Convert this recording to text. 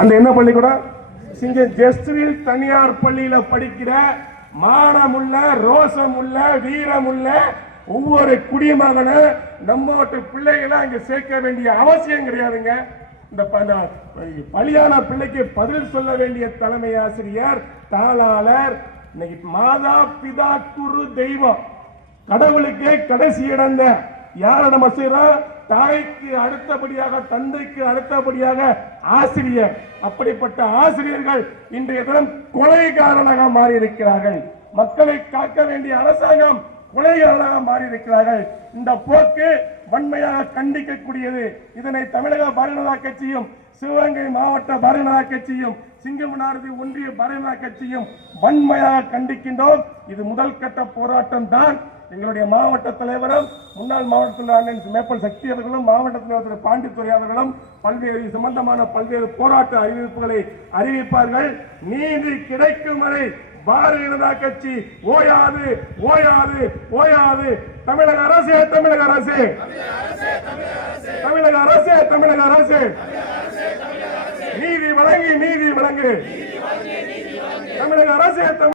அந்த என்ன பள்ளிக்கூடம் ஜெஸ்டில் தனியார் பள்ளியில படிக்கிற மானமுள்ள ரோசமுள்ள வீரமுள்ள ஒவ்வொரு குடிமகனும் நம்ம பிள்ளைகளை அங்க சேர்க்க வேண்டிய அவசியம் கிடையாதுங்க. இந்த பலியான பிள்ளைக்கு பதில் சொல்ல வேண்டிய தலைமை ஆசிரியர், தாளாளர், இன்னைக்கு மாதா பிதா குரு தெய்வம், கடவுளுக்கே கடைசி இடந்த யார நம்ம செய்யறோம்? தாய்க்கு அடுத்தபடியாக, தந்தைக்கு அடுத்தபடியாக ஆசிரியர். அப்படிப்பட்ட ஆசிரியர்கள் இன்றைய தினம் கொலைகாரனாக மாறி இருக்கிறார்கள். மக்களை காக்க வேண்டிய அரசாங்கம் கொலைகாரனாக மாறி இருக்கிறார்கள். இந்த போக்கு வன்மையாக கண்டிக்கக்கூடியது. இதனை தமிழக பாரதிய ஜனதா கட்சியும், சிவகங்கை மாவட்ட பாரதிய ஜனதா கட்சியும், சிங்கமனார்தி ஒன்றிய பாரதிய ஜனதா கட்சியும் வன்மையாக கண்டிக்கின்றோம். இது முதல் கட்ட போராட்டம் தான். எங்களுடைய மாவட்ட தலைவரும் முன்னாள் மாவட்ட அண்ணன் மேப்பல் சக்தி அவர்களும், மாவட்ட தலைவர் பாண்டித்துறை அவர்களும் பல்வேறு சம்பந்தமான பல்வேறு போராட்ட அறிவிப்புகளை அறிவிப்பார்கள். நீதி கிடைக்கும் வரை பாரதிய ஜனதா கட்சி ஓயாது ஓயாது ஓயாது. தமிழக அரசு, தமிழக அரசு, தமிழக அரசு, தமிழக அரசு, நீதி வழங்கி நீதி வழங்கு தமிழக அரசு.